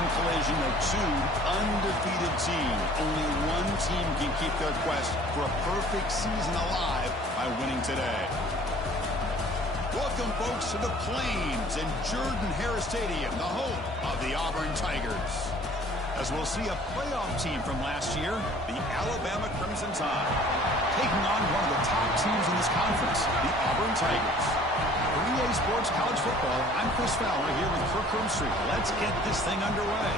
recent collision of two undefeated teams. Only one team can keep their quest for a perfect season alive by winning today. Welcome, folks, to the Plains and Jordan-Hare Stadium, the home of the Auburn Tigers. As we'll see a playoff team from last year, the Alabama Crimson Tide, taking on one of the top teams in this conference, the Auburn Tigers. For EA Sports College Football, I'm Chris Fowler here with Kirk Roomstreet. Let's get this thing underway.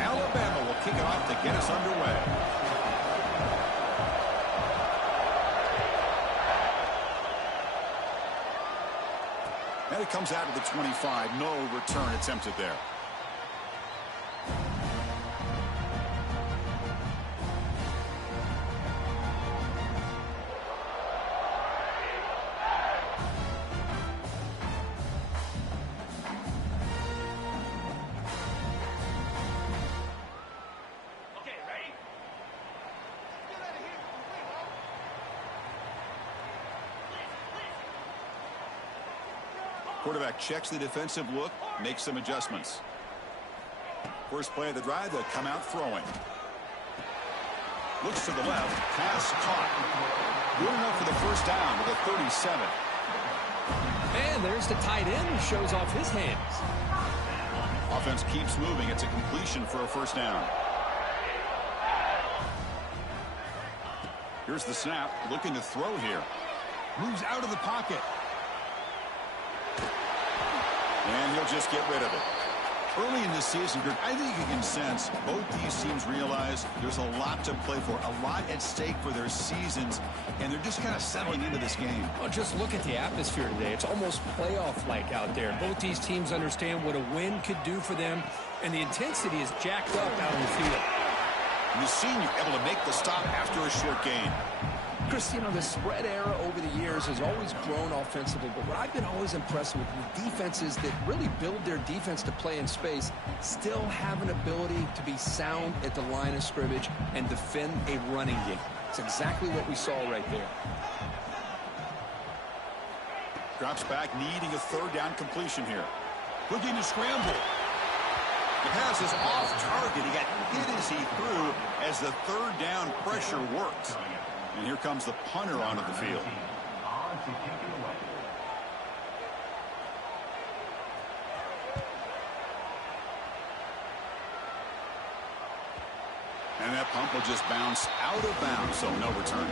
Alabama will kick it off to get us underway. And it comes out of the 25. No return attempted there. Quarterback checks the defensive look, makes some adjustments. First play of the drive, they'll come out throwing. Looks to the left, pass caught. Good enough for the first down with a 37. And there's the tight end who shows off his hands. Offense keeps moving. It's a completion for a first down. Here's the snap, looking to throw here. Moves out of the pocket. And he'll just get rid of it. Early in this season, I think you can sense both these teams realize there's a lot to play for, a lot at stake for their seasons, and they're just kind of settling into this game. Well, just look at the atmosphere today. It's almost playoff-like out there. Both these teams understand what a win could do for them, and the intensity is jacked up out on the field. And the senior able to make the stop after a short gain. Chris, you know, the spread era over the years has always grown offensively, but what I've been always impressed with the defenses that really build their defense to play in space still have an ability to be sound at the line of scrimmage and defend a running game. It's exactly what we saw right there. Drops back, needing a third down completion here. Looking to scramble. The pass is off target. He got hit as he threw as the third down pressure worked. And here comes the punter onto the field. And that pump will just bounce out of bounds, so no return.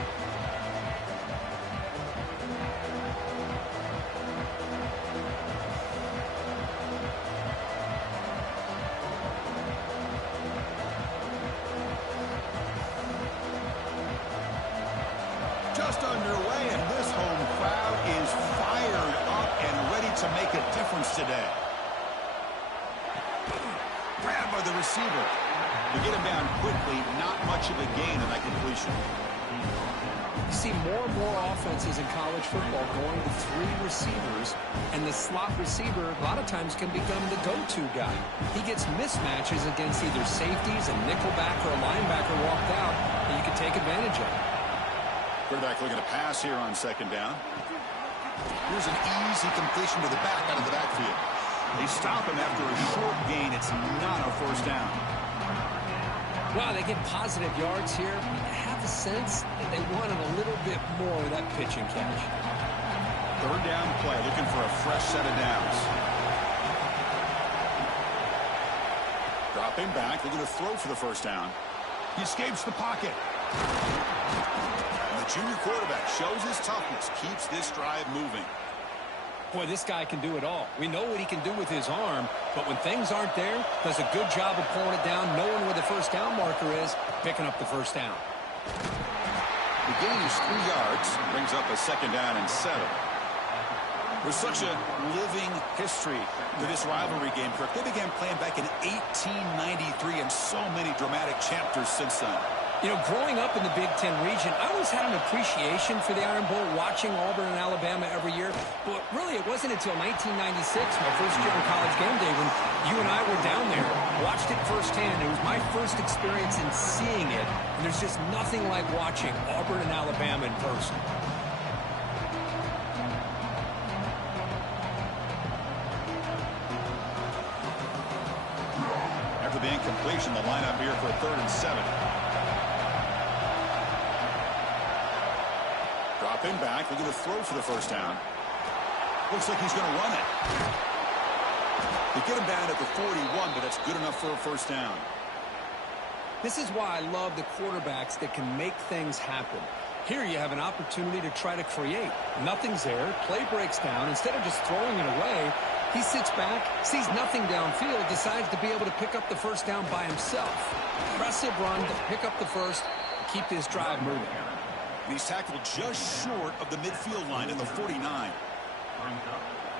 Just underway, and this home crowd is fired up and ready to make a difference today. Grabbed by the receiver. To get him down quickly, not much of a gain in that completion. You see more and more offenses in college football going to three receivers, and the slot receiver a lot of times can become the go-to guy. He gets mismatches against either safeties, a nickelback, or a linebacker walked out, and you can take advantage of it. Quarterback looking to pass here on second down. Here's an easy completion to the back out of the backfield. They stop him after a short gain. It's not a first down. Wow, they get positive yards here. I have a sense that they wanted a little bit more of that pitch and catch. Third down play, looking for a fresh set of downs. Dropping back, looking to throw for the first down. He escapes the pocket. And the junior quarterback shows his toughness, keeps this drive moving. Boy, this guy can do it all. We know what he can do with his arm, but when things aren't there, does a good job of pulling it down, knowing where the first down marker is, picking up the first down. The gain is 3 yards, brings up a second down and 7. There's such a living history to this rivalry game, Kirk. They began playing back in 1893 and so many dramatic chapters since then. You know, growing up in the Big Ten region, I always had an appreciation for the Iron Bowl, watching Auburn and Alabama every year. But really, it wasn't until 1996, my first year on College Game Day, when you and I were down there, watched it firsthand. It was my first experience in seeing it, and there's just nothing like watching Auburn and Alabama in person. After the incompletion, the lineup here for 3rd and 7. Drop in back. Looking to throw for the first down. Looks like he's going to run it. They get him down at the 41, but that's good enough for a first down. This is why I love the quarterbacks that can make things happen. Here you have an opportunity to try to create. Nothing's there. Play breaks down. Instead of just throwing it away, he sits back, sees nothing downfield, decides to be able to pick up the first down by himself. Impressive run to pick up the first, keep this drive moving. He's tackled just short of the midfield line at the 49.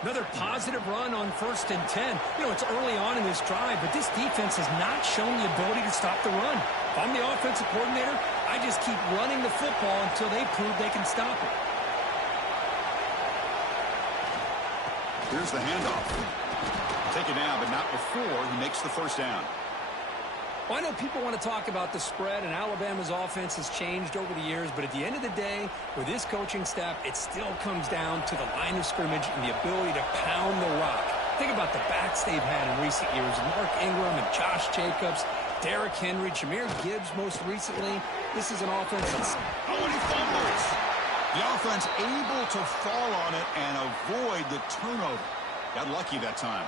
Another positive run on 1st and 10. You know, it's early on in this drive, but this defense has not shown the ability to stop the run. If I'm the offensive coordinator, I just keep running the football until they prove they can stop it. Here's the handoff. Take it down, but not before he makes the first down. Well, I know people want to talk about the spread, and Alabama's offense has changed over the years, but at the end of the day, with this coaching staff, it still comes down to the line of scrimmage and the ability to pound the rock. Think about the backs they've had in recent years. Mark Ingram and Josh Jacobs, Derrick Henry, Jahmyr Gibbs most recently. This is an offense that's... Oh, and he fumbles. The offense able to fall on it and avoid the turnover. Got lucky that time.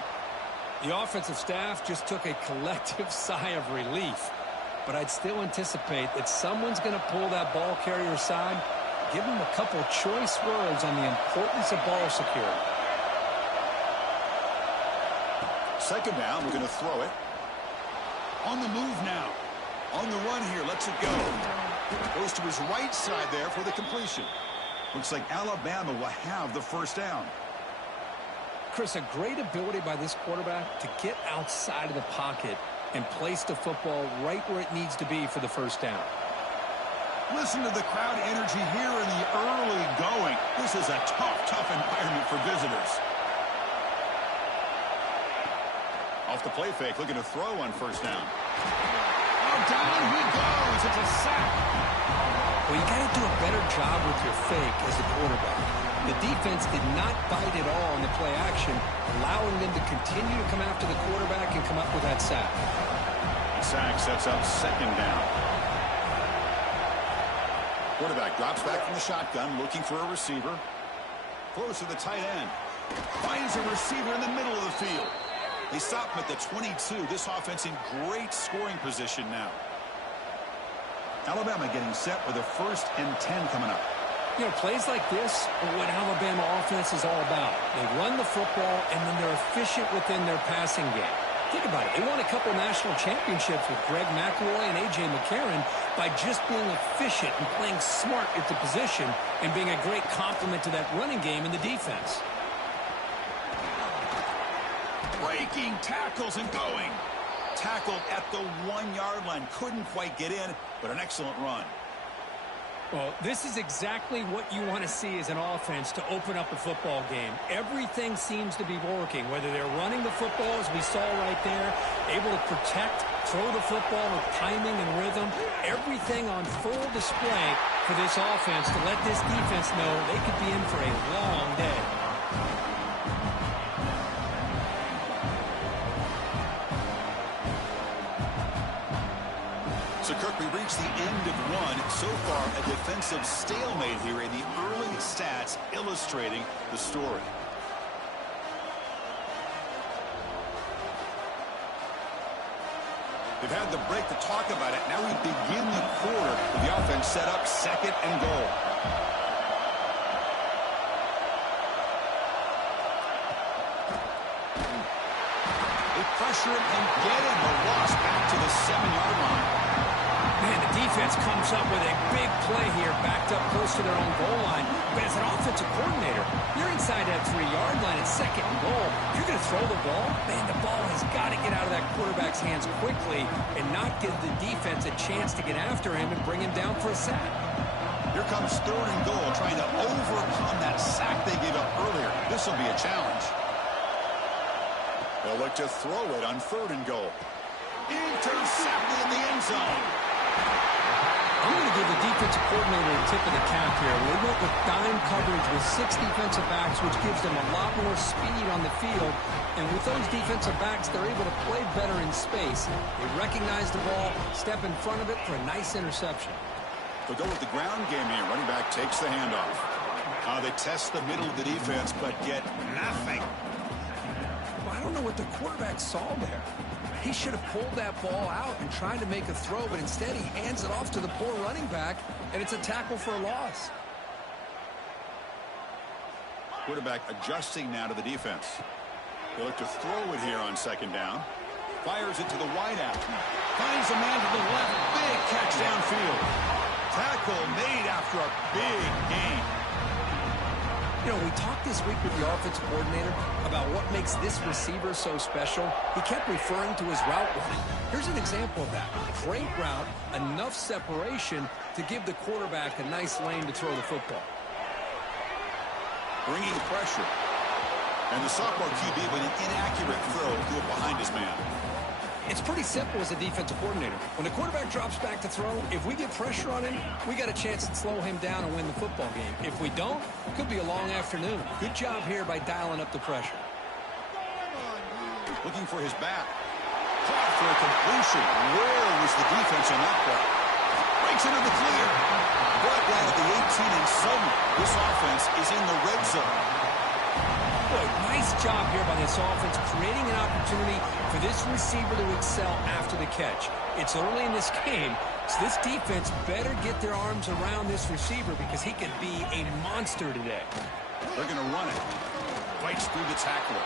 The offensive staff just took a collective sigh of relief. But I'd still anticipate that someone's going to pull that ball carrier aside, give him a couple choice words on the importance of ball security. 2nd down, we're going to throw it. On the move now. On the run here, lets it go. Goes to his right side there for the completion. Looks like Alabama will have the first down. Chris, a great ability by this quarterback to get outside of the pocket and place the football right where it needs to be for the first down. Listen to the crowd energy here in the early going. This is a tough environment for visitors. Off the play fake, looking to throw on first down. Oh, down he goes. It's a sack. Well, you got to do a better job with your fake as a quarterback. The defense did not bite at all on the play action, allowing them to continue to come after the quarterback and come up with that sack. The sack sets up 2nd down. Quarterback drops back from the shotgun, looking for a receiver. Throws to the tight end. Finds a receiver in the middle of the field. They stop him at the 22. This offense in great scoring position now. Alabama getting set with a 1st and 10 coming up. You know, plays like this are what Alabama offense is all about. They run the football, and then they're efficient within their passing game. Think about it. They won a couple national championships with Greg McElroy and A.J. McCarron by just being efficient and playing smart at the position and being a great complement to that running game in the defense. Breaking tackles and going. Tackled at the 1-yard line. Couldn't quite get in, but an excellent run. Well, this is exactly what you want to see as an offense to open up a football game. Everything seems to be working, whether they're running the football, as we saw right there, able to protect, throw the football with timing and rhythm. Everything on full display for this offense to let this defense know they could be in for a long day. So, Kirk, we reached the end of one. So far, a defensive stalemate here in the early stats illustrating the story. They've had the break to talk about it. Now we begin the quarter with the offense set up 2nd and goal. They pressure him and get him. The loss back to the 7-yard line. Man, the defense comes up with a big play here, backed up close to their own goal line. But as an offensive coordinator, you're inside that 3-yard line at 2nd and goal. If you're going to throw the ball, man, the ball has got to get out of that quarterback's hands quickly and not give the defense a chance to get after him and bring him down for a sack. Here comes 3rd and goal, trying to overcome that sack they gave up earlier. This will be a challenge. They'll look to throw it on 3rd and goal. Intercepted in the end zone. I'm going to give the defensive coordinator a tip of the cap here. They went with dime coverage with 6 defensive backs, which gives them a lot more speed on the field. And with those defensive backs, they're able to play better in space. They recognize the ball, step in front of it for a nice interception. They'll go with the ground game here. Running back takes the handoff. They test the middle of the defense, but get nothing. Well, I don't know what the quarterback saw there. He should have pulled that ball out and tried to make a throw, but instead he hands it off to the poor running back, and it's a tackle for a loss. Quarterback adjusting now to the defense. They look to throw it here on 2nd down. Fires it to the wideout. Finds a man to the left. Big catch downfield. Tackle made after a big gain. You know, we talked this week with the offensive coordinator about what makes this receiver so special. He kept referring to his route running. Here's an example of that. Great route, enough separation to give the quarterback a nice lane to throw the football. Bringing pressure. And the sophomore QB with an inaccurate throw to it behind his man. It's pretty simple as a defensive coordinator. When the quarterback drops back to throw, if we get pressure on him, we got a chance to slow him down and win the football game. If we don't, it could be a long afternoon. Good job here by dialing up the pressure. Looking for his back. Caught for a completion. Where was the defense on that play? Breaks into the clear. Brought down at the 18, and suddenly this offense is in the red zone. Boy, nice job here by this offense, creating an opportunity for this receiver to excel after the catch. It's early in this game, so this defense better get their arms around this receiver because he could be a monster today. They're going to run it. Fights through the tackler.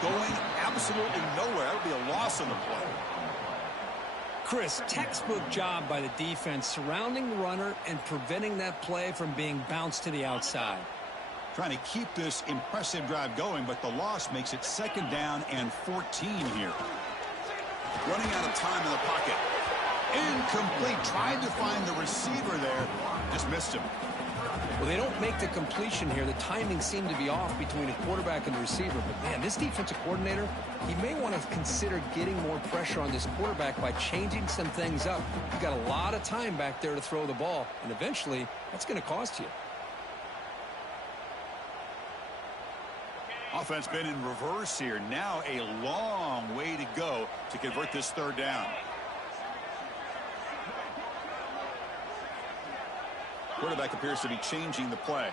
Going absolutely nowhere. That would be a loss on the play. Chris, textbook job by the defense surrounding the runner and preventing that play from being bounced to the outside. Trying to keep this impressive drive going, but the loss makes it 2nd down and 14 here. Running out of time in the pocket. Incomplete. Tried to find the receiver there. Just missed him. Well, they don't make the completion here. The timing seemed to be off between the quarterback and the receiver. But, man, this defensive coordinator, he may want to consider getting more pressure on this quarterback by changing some things up. You've got a lot of time back there to throw the ball, and eventually that's going to cost you. Offense been in reverse here. Now a long way to go to convert this 3rd down. Quarterback appears to be changing the play.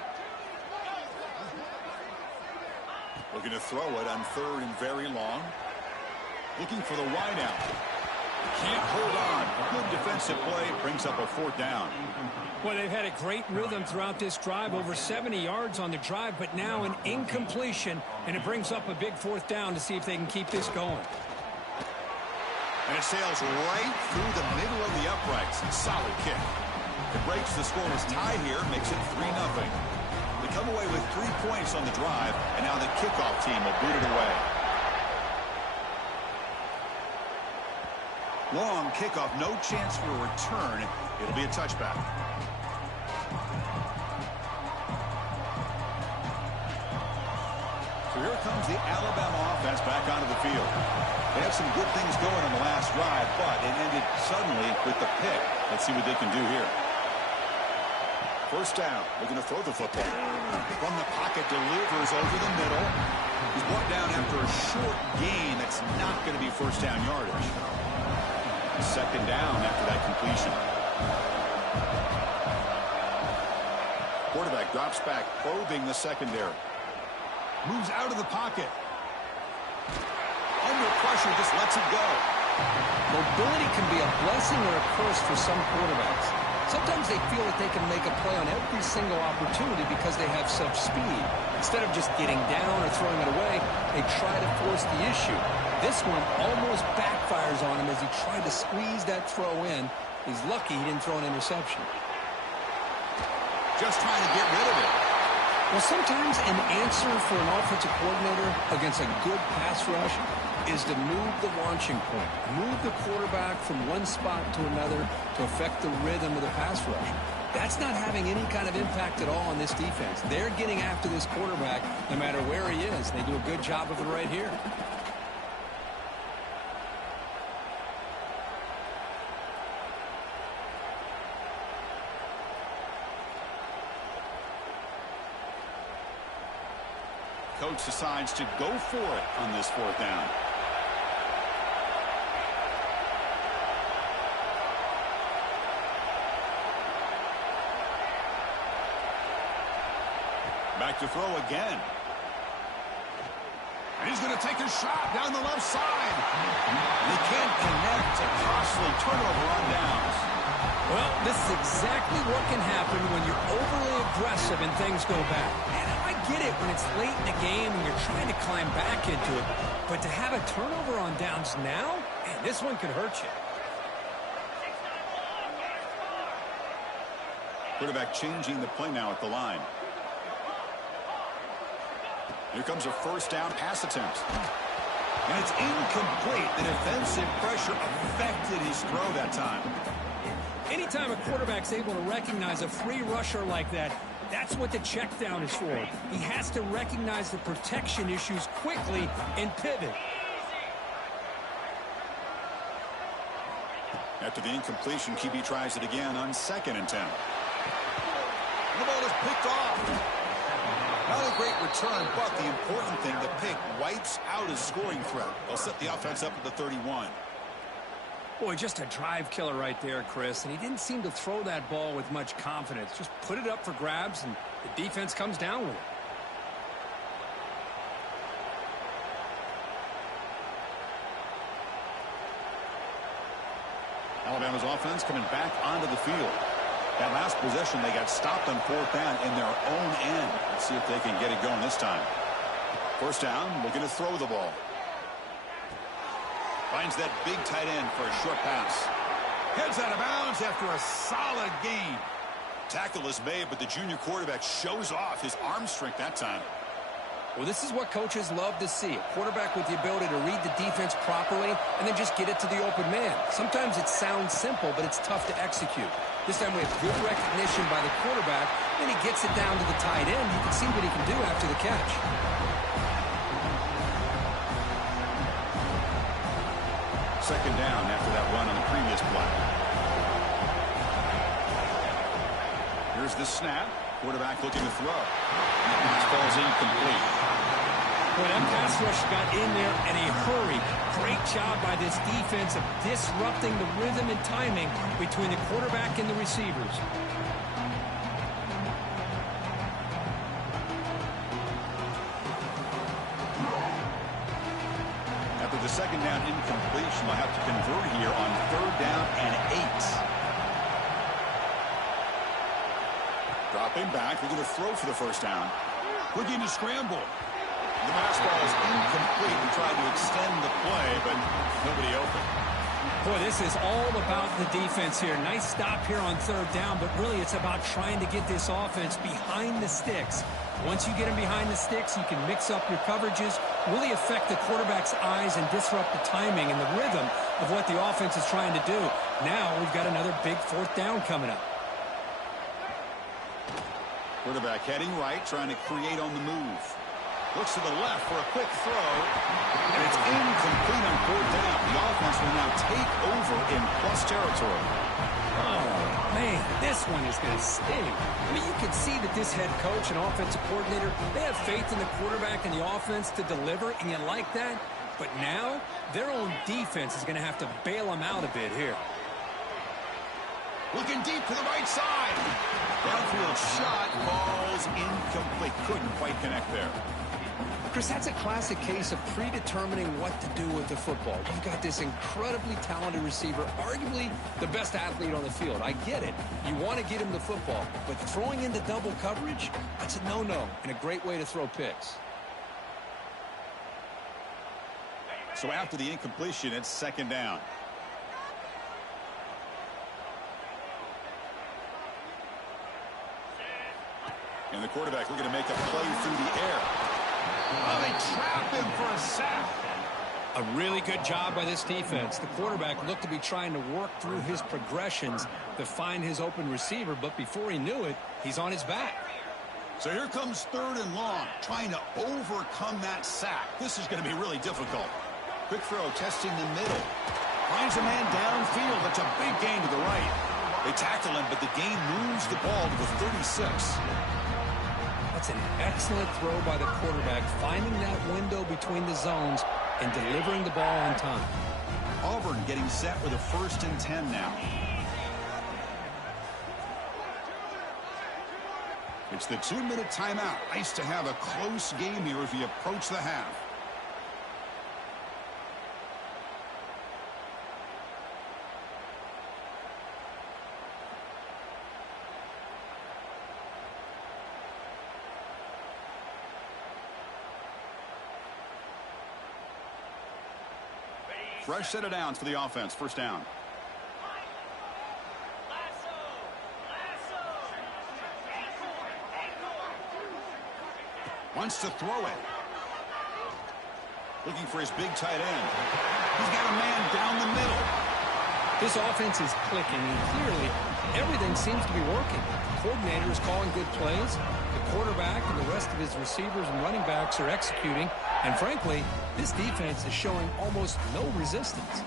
Looking to throw it on 3rd and very long. Looking for the wideout. Can't hold on. Good defensive play brings up a 4th down. Well, they've had a great rhythm throughout this drive, over 70 yards on the drive, but now an incompletion, and it brings up a big 4th down to see if they can keep this going. And it sails right through the middle of the uprights. Solid kick. It breaks the scoreless tie here, makes it 3-0. They come away with 3 points on the drive, and now the kickoff team will boot it away. Long kickoff, no chance for a return. It'll be a touchback. So here comes the Alabama offense back onto the field. They had some good things going on the last drive, but it ended suddenly with the pick. Let's see what they can do here. 1st down, looking to throw the football. From the pocket, delivers over the middle. He's brought down after a short gain. That's not going to be 1st down yardage. 2nd down after that completion. Quarterback drops back, probing the secondary. Moves out of the pocket. Under pressure, just lets it go. Mobility can be a blessing or a curse for some quarterbacks. Sometimes they feel that they can make a play on every single opportunity because they have such speed. Instead of just getting down or throwing it away, they try to force the issue. This one almost backfires on him as he tried to squeeze that throw in. He's lucky he didn't throw an interception. Just trying to get rid of it. Well, sometimes an answer for an offensive coordinator against a good pass rush is to move the launching point. Move the quarterback from one spot to another to affect the rhythm of the pass rush. That's not having any kind of impact at all on this defense. They're getting after this quarterback no matter where he is. They do a good job of it right here. Coach decides to go for it on this fourth down. Back to throw again. And he's going to take a shot down the left side. They can't connect. A costly turnover on downs. Well, this is exactly what can happen when you're overly aggressive and things go bad. And I get it when it's late in the game and you're trying to climb back into it. But to have a turnover on downs now, man, this one could hurt you. Quarterback changing the play now at the line. Here comes a first down pass attempt. And it's incomplete. The defensive pressure affected his throw that time. Anytime a quarterback's able to recognize a free rusher like that, that's what the check down is for. He has to recognize the protection issues quickly and pivot. After the incompletion, QB tries it again on 2nd and 10. The ball is picked off. Not a great return, but the important thing, the pick wipes out his scoring threat. They'll set the offense up at the 31. Boy, just a drive killer right there, Chris. And he didn't seem to throw that ball with much confidence. Just put it up for grabs, and the defense comes down with it. Alabama's offense coming back onto the field. That last possession, they got stopped on 4th down in their own end. Let's see if they can get it going this time. First down, looking to throw the ball. Finds that big tight end for a short pass. Heads out of bounds after a solid gain. Tackle is made, but the junior quarterback shows off his arm strength that time. Well, this is what coaches love to see. A quarterback with the ability to read the defense properly and then just get it to the open man. Sometimes it sounds simple, but it's tough to execute. This time we have good recognition by the quarterback. Then he gets it down to the tight end. You can see what he can do after the catch. Second down after that run on the previous play. Here's the snap. Quarterback looking to throw. Pass falls incomplete. Boy, that pass rush got in there in a hurry. Great job by this defense of disrupting the rhythm and timing between the quarterback and the receivers. After the second down incompletion, they'll have to convert here on 3rd down and 8. Dropping back, they're going to throw for the first down. Looking to scramble. The pass ball is incomplete. We tried to extend the play, but nobody open. Boy, this is all about the defense here. Nice stop here on 3rd down, but really it's about trying to get this offense behind the sticks. Once you get them behind the sticks, you can mix up your coverages, really affect the quarterback's eyes and disrupt the timing and the rhythm of what the offense is trying to do. Now we've got another big 4th down coming up. Quarterback heading right, trying to create on the move. Looks to the left for a quick throw. And it's incomplete on 4th down. The offense will now take over in plus territory. Oh, man, this one is going to sting. I mean, you can see that this head coach and offensive coordinator, they have faith in the quarterback and the offense to deliver, and you like that. But now, their own defense is going to have to bail them out a bit here. Looking deep to the right side. Downfield shot falls incomplete. Couldn't quite connect there. Chris, that's a classic case of predetermining what to do with the football. You've got this incredibly talented receiver, arguably the best athlete on the field. I get it. You want to get him the football, but throwing into double coverage, that's a no-no and a great way to throw picks. So after the incompletion, it's second down. And the quarterback looking to make a play through the air. Oh, they trap him for a sack. A really good job by this defense. The quarterback looked to be trying to work through his progressions to find his open receiver, but before he knew it, he's on his back. So here comes 3rd and long, trying to overcome that sack. This is going to be really difficult. Quick throw, testing the middle. Finds a man downfield. That's a big gain to the right. They tackle him, but the gain moves the ball to the 36. That's an excellent throw by the quarterback, finding that window between the zones and delivering the ball on time. Auburn getting set with a 1st and 10 now. It's the 2-minute timeout. Nice to have a close game here as we approach the half. Fresh set of downs for the offense. First down. Wants to throw it. Looking for his big tight end. He's got a man down the middle. This offense is clicking, and clearly everything seems to be working. The coordinator is calling good plays. The quarterback and the rest of his receivers and running backs are executing. And frankly, this defense is showing almost no resistance.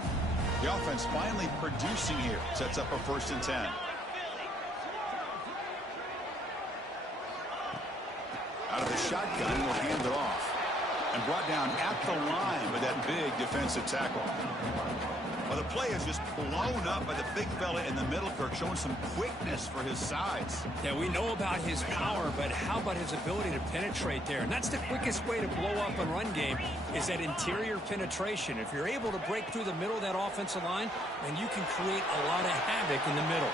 The offense finally producing here. Sets up a 1st and 10. Out of the shotgun, will hand it off. And brought down at the line with that big defensive tackle. Well, the play is just blown up by the big fella in the middle, Kirk, showing some quickness for his size. Yeah, we know about his power, but how about his ability to penetrate there? And that's the quickest way to blow up a run game, is that interior penetration. If you're able to break through the middle of that offensive line, then you can create a lot of havoc in the middle.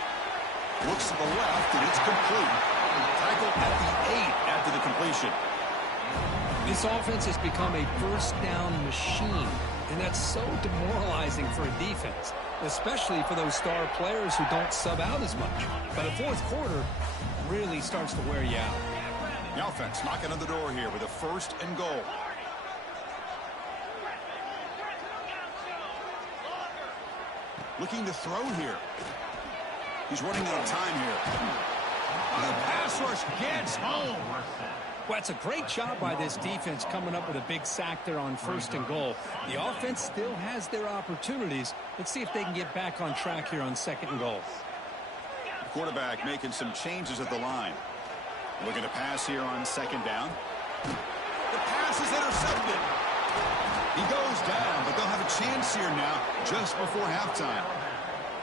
Looks to the left, and it's complete. Tackle at the 8 after the completion. This offense has become a first down machine, and that's so demoralizing for a defense, especially for those star players who don't sub out as much. By the 4th quarter, really starts to wear you out. The offense knocking on the door here with a 1st and goal. Looking to throw here. He's running out of time here. The pass rush gets home. Well, it's a great job by this defense coming up with a big sack there on 1st and goal. The offense still has their opportunities. Let's see if they can get back on track here on 2nd and goal. The quarterback making some changes at the line. Looking to pass here on 2nd down. The pass is intercepted. He goes down, but they'll have a chance here now just before halftime.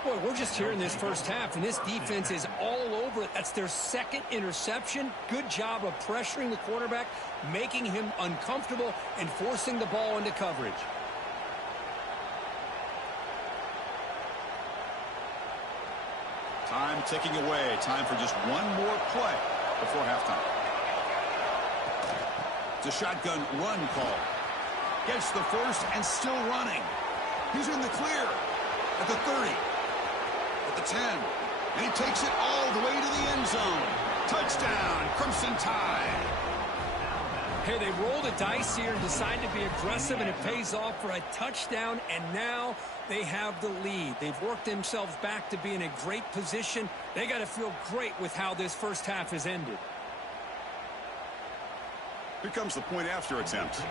Boy, we're just here in this first half, and this defense is all over it. That's their 2nd interception. Good job of pressuring the quarterback, making him uncomfortable, and forcing the ball into coverage. Time ticking away. Time for just one more play before halftime. It's a shotgun run call. Gets the 1st and still running. He's in the clear at the 30. At the 10, and he takes it all the way to the end zone. Touchdown, Crimson Tide. Hey, they rolled the dice here and decided to be aggressive, and it pays off for a touchdown, and now they have the lead. They've worked themselves back to be in a great position. They got to feel great with how this first half has ended. Here comes the point after attempt.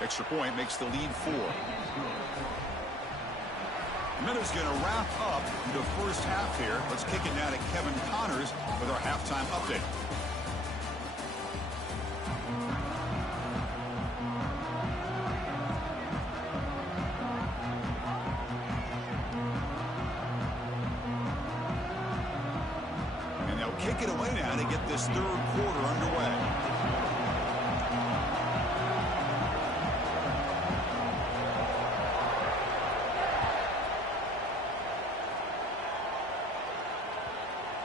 Extra point makes the lead 4. The minute's going to wrap up the first half here. Let's kick it now to Kevin Connors with our halftime update. And they'll kick it away now to get this 3rd quarter underway.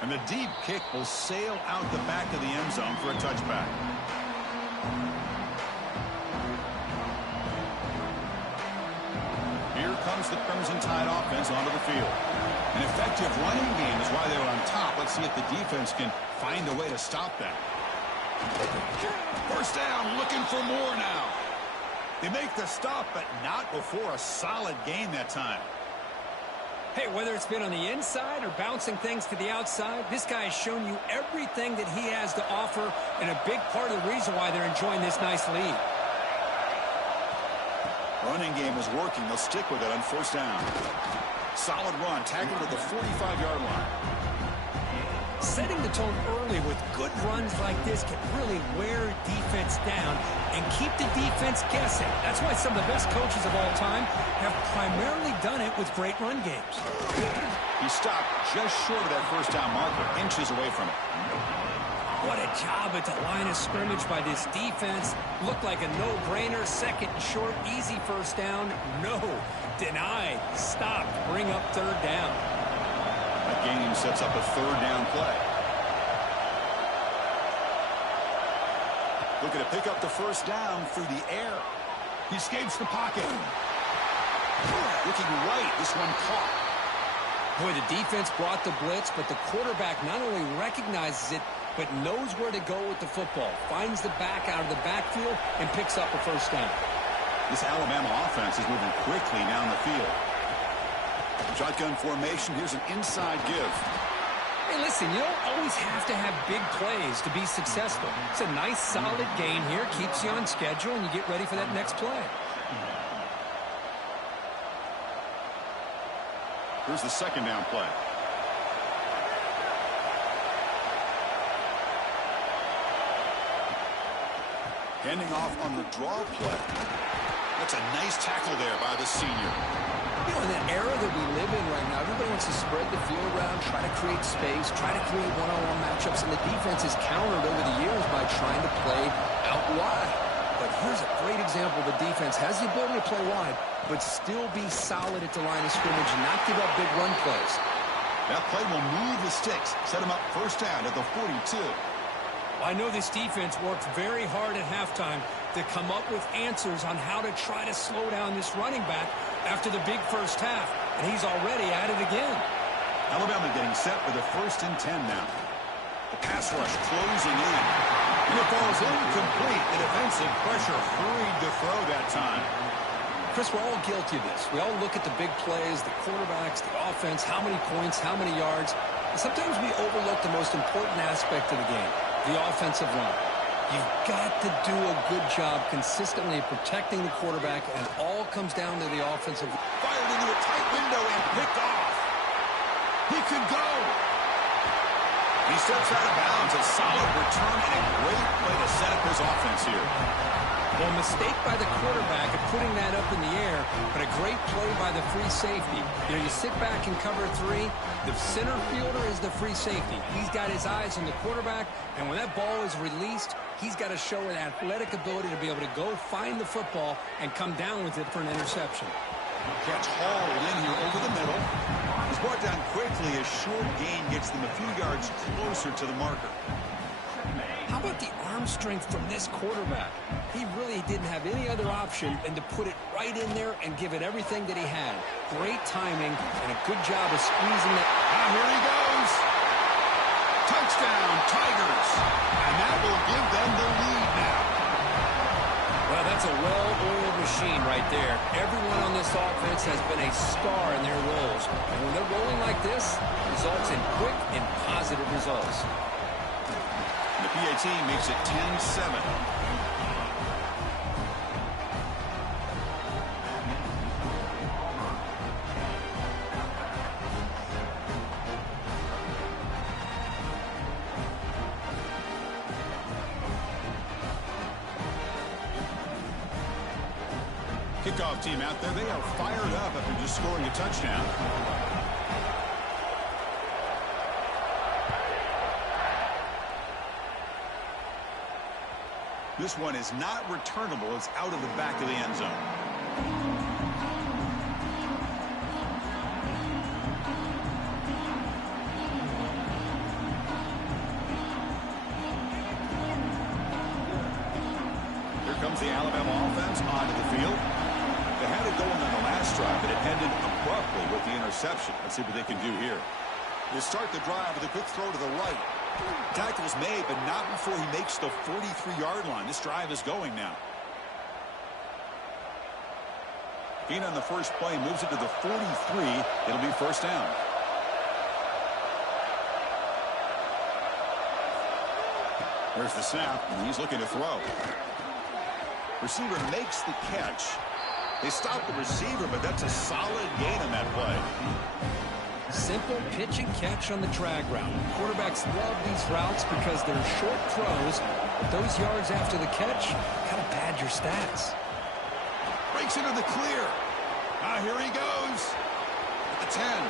And the deep kick will sail out the back of the end zone for a touchback. Here comes the Crimson Tide offense onto the field. An effective running game is why they were on top. Let's see if the defense can find a way to stop that. First down, looking for more now. They make the stop, but not before a solid gain that time. Hey, whether it's been on the inside or bouncing things to the outside, this guy has shown you everything that he has to offer, and a big part of the reason why they're enjoying this nice lead. Running game is working. They'll stick with it on first down. Solid run, tackled at the 45-yard line. Setting the tone early with good runs like this can really wear defense down and keep the defense guessing. That's why some of the best coaches of all time have primarily done it with great run games. He stopped just short of that first down marker, inches away from it. What a job at the line of scrimmage by this defense. Looked like a no-brainer. Second and short, easy first down. No, denied, stopped, bring up third down. That game sets up a third down play. Looking to pick up the first down through the air. He escapes the pocket. Looking right, this one caught. Boy, the defense brought the blitz, but the quarterback not only recognizes it, but knows where to go with the football. Finds the back out of the backfield and picks up a first down. This Alabama offense is moving quickly down the field. Shotgun formation. Here's an inside give. Hey, listen, you don't always have to have big plays to be successful. It's a nice, solid gain here. Keeps you on schedule, and you get ready for that next play. Here's the second down play. Handing off on the draw play. That's a nice tackle there by the senior. You know, in that era that we live in right now, everybody wants to spread the field around, try to create space, try to create one-on-one matchups, and the defense is countered over the years by trying to play out wide. But here's a great example. The defense has the ability to play wide, but still be solid at the line of scrimmage and not give up big run plays. That play will move the sticks, set them up first down at the 42. I know this defense worked very hard at halftime to come up with answers on how to try to slow down this running back after the big first half, and he's already at it again. Alabama getting set for the 1st and 10 now. The pass rush closing in. And it falls incomplete. The defensive pressure hurried to throw that time. Chris, we're all guilty of this. We all look at the big plays, the quarterbacks, the offense, how many points, how many yards. And sometimes we overlook the most important aspect of the game, the offensive line. You've got to do a good job consistently protecting the quarterback, and it all comes down to the offensive line. Fired into a tight window and picked off. He could go. He steps out of bounds. A solid return and a great play to set up his offense here. Well, a mistake by the quarterback of putting that up in the air, but a great play by the free safety. You know, you sit back and cover three. The center fielder is the free safety. He's got his eyes on the quarterback, and when that ball is released, he's got to show an athletic ability to be able to go find the football and come down with it for an interception. Catch hauled in here over the middle. He's brought down quickly. A short gain gets them a few yards closer to the marker. How about the arm strength from this quarterback? He really didn't have any other option than to put it right in there and give it everything that he had. Great timing and a good job of squeezing that. Ah, here he goes. Touchdown, Tigers. And that will give them the lead now. Well, that's a well-oiled machine right there. Everyone on this offense has been a star in their roles. And when they're rolling like this, results in quick and positive results. The PAT makes it 10-7. Kickoff team out there, they are fired up after just scoring a touchdown. This one is not returnable. It's out of the back of the end zone. comes the Alabama offense onto the field. They had it going on the last drive, but it ended abruptly with the interception. Let's see what they can do here. You start the drive with a quick throw to the right. Tackle's made, but not before he makes the 43-yard line. This drive is going now. Gain on the first play moves it to the 43. It'll be first down. There's the snap, and he's looking to throw. Receiver makes the catch. They stop the receiver, but that's a solid gain on that play. Simple pitch and catch on the drag route. Quarterbacks love these routes because they're short throws, but those yards after the catch kind of pad your stats. Breaks into the clear. Here he goes. At the 10.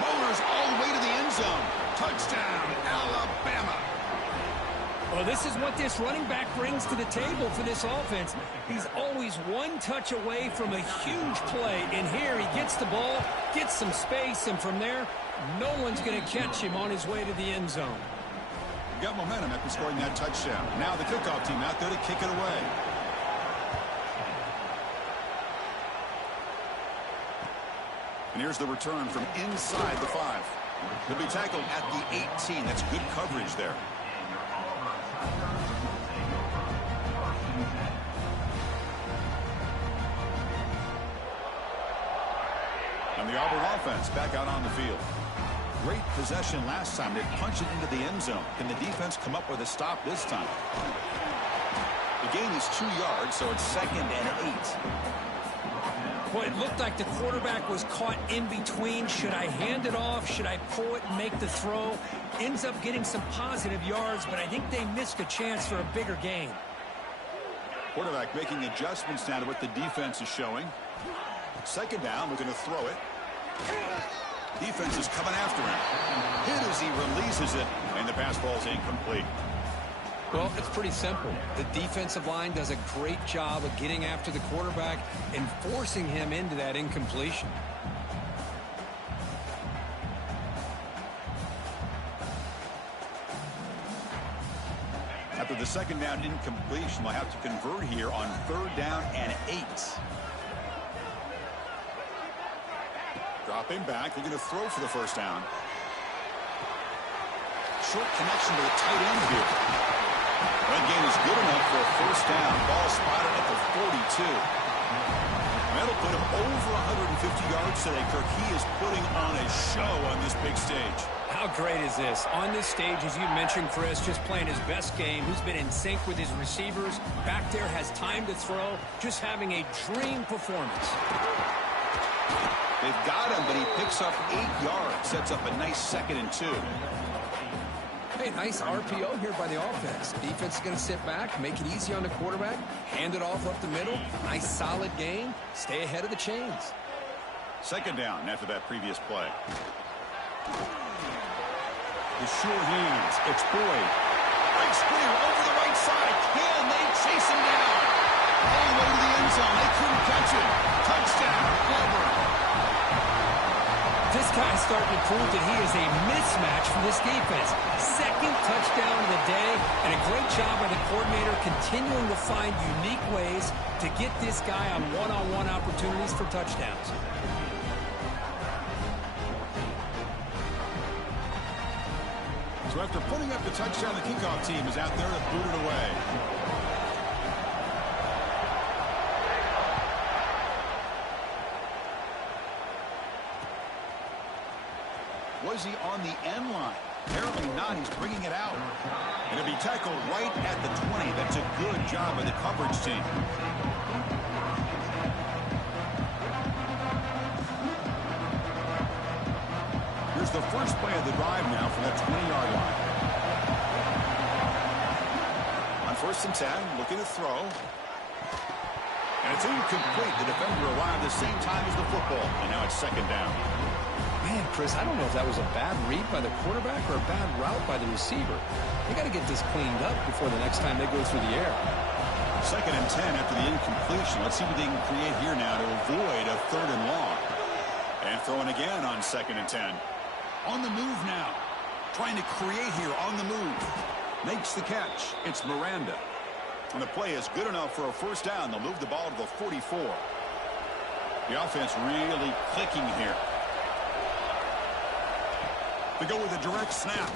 Motors all the way to the end zone. Touchdown, Alabama. Well, this is what this running back brings to the table for this offense. He's always one touch away from a huge play. And here he gets the ball, gets some space, and from there, no one's going to catch him on his way to the end zone. Got momentum after scoring that touchdown. Now the kickoff team out there to kick it away. And here's the return from inside the 5. He'll be tackled at the 18. That's good coverage there. And the Auburn offense back out on the field. Great possession last time. They punched it into the end zone. Can the defense come up with a stop this time? The gain is 2 yards, so it's 2nd and 8. Boy, it looked like the quarterback was caught in between. Should I hand it off? Should I pull it and make the throw? Ends up getting some positive yards, but I think they missed a chance for a bigger gain. Quarterback making adjustments now to what the defense is showing. 2nd down, looking to throw it. Defense is coming after him. Hit as he releases it, and the pass ball's incomplete. Well, it's pretty simple. The defensive line does a great job of getting after the quarterback and forcing him into that incompletion. After the 2nd down incompletion, they'll have to convert here on 3rd down and 8. Dropping back, looking to throw for the first down. Short connection to the tight end here. That gain is good enough for a first down. Ball spotted at the 42. That'll put him over 150 yards today, Kirk. He is putting on a show on this big stage. How great is this? On this stage, as you mentioned, Chris, just playing his best game. He's been in sync with his receivers. Back there, has time to throw. Just having a dream performance. They've got him, but he picks up 8 yards. Sets up a nice 2nd and 2. Hey, nice RPO here by the offense. Defense is going to sit back, make it easy on the quarterback, hand it off up the middle. Nice solid game. Stay ahead of the chains. 2nd down after that previous play. The sure hands. It's Boyd. Breaks clear over the right side. Can they chase him down? All the way to the end zone. They couldn't catch him. Touchdown, Auburn. This guy's starting to prove that he is a mismatch for this defense. 2nd touchdown of the day, and a great job by the coordinator continuing to find unique ways to get this guy on one-on-one opportunities for touchdowns. So after putting up the touchdown, the kickoff team is out there to boot it away. Was he on the end line? Apparently not. He's bringing it out. And it'll be tackled right at the 20. That's a good job by the coverage team. Here's the first play of the drive now from that 20-yard line. On 1st and 10, looking to throw. And it's incomplete. The defender arrived the same time as the football. And now it's 2nd down. Man, Chris, I don't know if that was a bad read by the quarterback or a bad route by the receiver. They got to get this cleaned up before the next time they go through the air. 2nd and 10 after the incompletion. Let's see what they can create here now to avoid a 3rd and long. And throwing again on 2nd and 10. On the move now. Trying to create here on the move. Makes the catch. It's Miranda. And the play is good enough for a first down. They'll move the ball to the 44. The offense really clicking here. They go with a direct snap.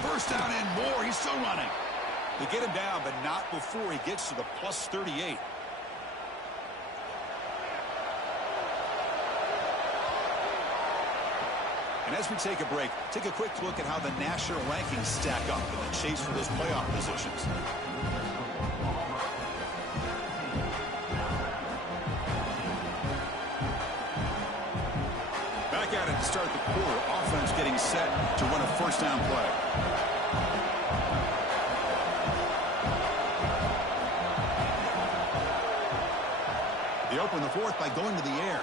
First down and more. He's still running. They get him down, but not before he gets to the plus 38. And as we take a break, take a quick look at how the national rankings stack up in the chase for those playoff positions. Back at it to start the quarter. Offense getting set to run a first down play. They open the fourth by going to the air.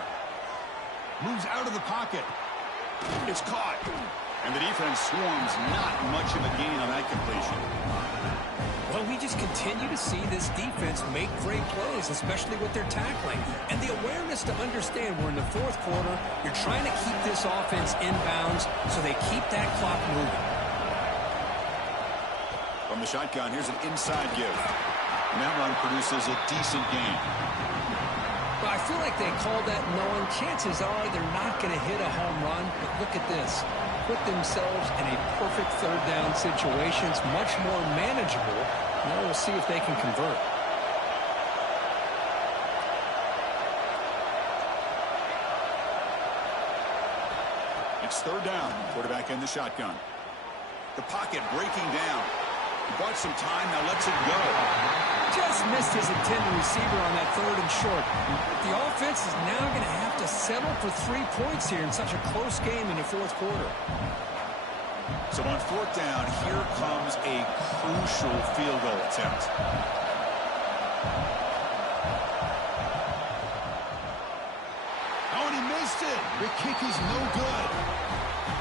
Moves out of the pocket. It's caught. And the defense swarms. Not much of a gain on that completion. Well, we just continue to see this defense make great plays, especially with their tackling. And the awareness to understand we're in the fourth quarter, you're trying to keep this offense in bounds so they keep that clock moving. From the shotgun, here's an inside give. And that run produces a decent gain. But I feel like they called that knowing chances are they're not going to hit a home run. But look at this. Put themselves in a perfect third down situation. It's much more manageable. Now we'll see if they can convert. It's third down. Quarterback in the shotgun. The pocket breaking down. He bought some time, now lets it go. Just missed his intended receiver on that third and short. The offense is now going to have to settle for 3 points here in such a close game in the fourth quarter. So on fourth down, here comes a crucial field goal attempt. Oh, and he missed it. The kick is no good.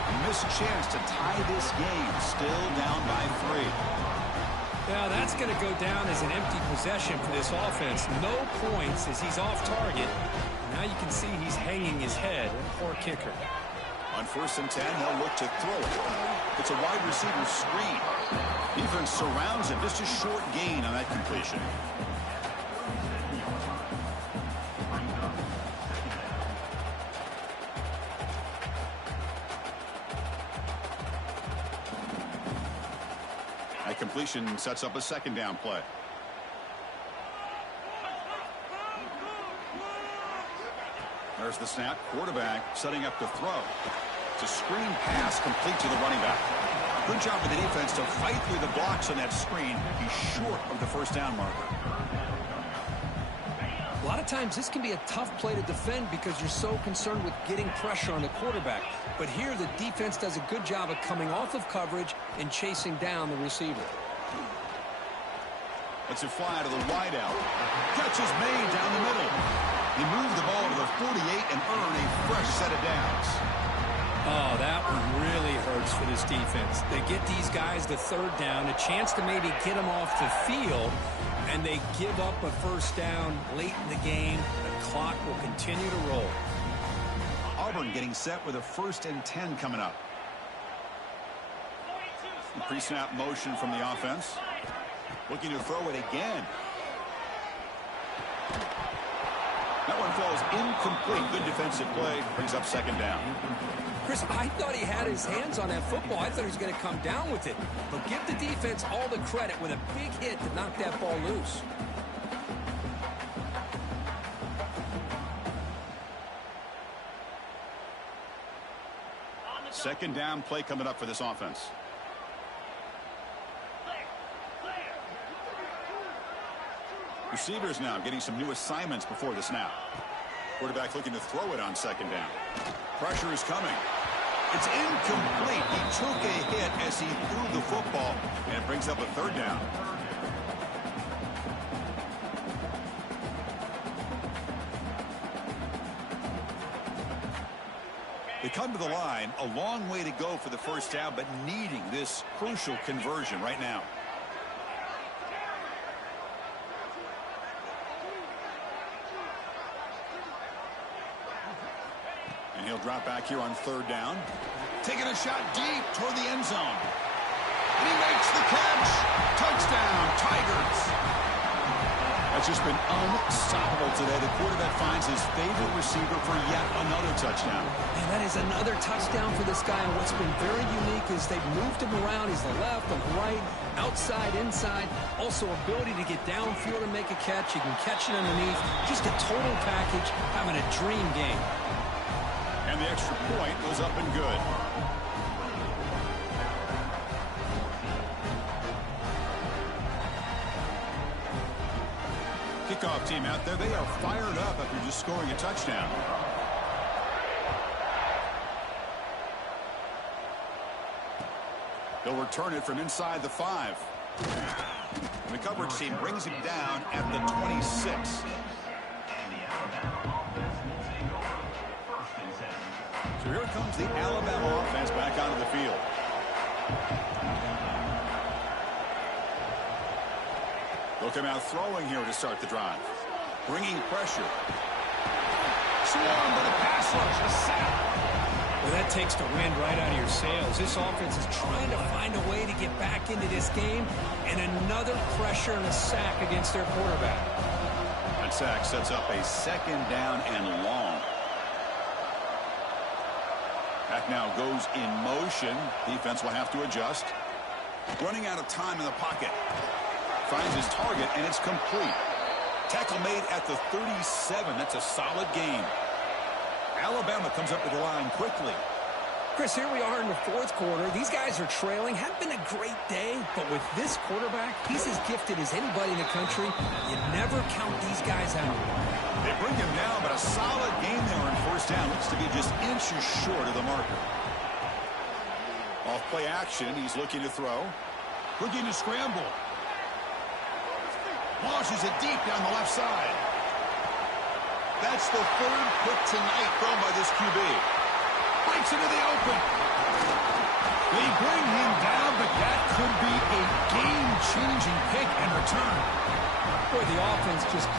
A missed chance to tie this game. Still down by 3. Now that's going to go down as an empty possession for this offense. No points as he's off target. Now you can see he's hanging his head. Poor kicker. On 1st and 10, they'll look to throw it. It's a wide receiver screen. Defense surrounds him. Just a short gain on that completion. That completion sets up a second down play. There's the snap. Quarterback setting up to throw. It's a screen pass complete to the running back. Good job of the defense to fight through the blocks on that screen. He's short of the first down marker. A lot of times this can be a tough play to defend because you're so concerned with getting pressure on the quarterback. But here the defense does a good job of coming off of coverage and chasing down the receiver. Lets it fly to the wide out. Catch is made down the middle. He moved the ball to the 48 and earned a fresh set of downs. Oh, that one really hurts for this defense. They get these guys the third down, a chance to maybe get them off the field, and they give up a first down late in the game. The clock will continue to roll. Auburn getting set with a 1st and 10 coming up. Pre-snap motion from the offense. Looking to throw it again. That one falls incomplete. Good defensive play. Brings up second down. Chris, I thought he had his hands on that football. I thought he was going to come down with it. But give the defense all the credit with a big hit to knock that ball loose. Second down play coming up for this offense. Receivers now getting some new assignments before the snap. Quarterback looking to throw it on second down. Pressure is coming. It's incomplete. He took a hit as he threw the football, and it brings up a third down. They come to the line, a long way to go for the first down, but needing this crucial conversion right now. And he'll drop back here on third down. Taking a shot deep toward the end zone. And he makes the catch. Touchdown, Tigers. just been unstoppable today. The quarterback finds his favorite receiver for yet another touchdown. And that is another touchdown for this guy. And what's been very unique is they've moved him around. He's the left, the right, outside, inside. Also ability to get downfield and make a catch. He can catch it underneath. Just a total package, having a dream game. And the extra point was up and good. Kickoff team out there. They are fired up after just scoring a touchdown. They'll return it from inside the 5. And the coverage team brings him down at the 26. So here comes the Alabama offense back onto the field. They'll come out throwing here to start the drive. Bringing pressure. Swarmed by the pass rush. A sack. Well, that takes the wind right out of your sails. This offense is trying to find a way to get back into this game. And another pressure and a sack against their quarterback. That sack sets up a second down and long. That now goes in motion. Defense will have to adjust. Running out of time in the pocket. Finds his target, and it's complete. Tackle made at the 37. That's a solid gain. Alabama comes up to the line quickly. Chris, here we are in the 4th quarter. These guys are trailing. Had been a great day, but with this quarterback, he's as gifted as anybody in the country. You never count these guys out. They bring him down, but a solid game there on first down. Looks to be just inches short of the marker. Off play action, he's looking to throw. Looking to scramble. Launches it deep down the left side. That's the 3rd pick tonight thrown by this QB. Breaks into the open. They bring him down, but that could be a game-changing pick and return. Boy, the offense just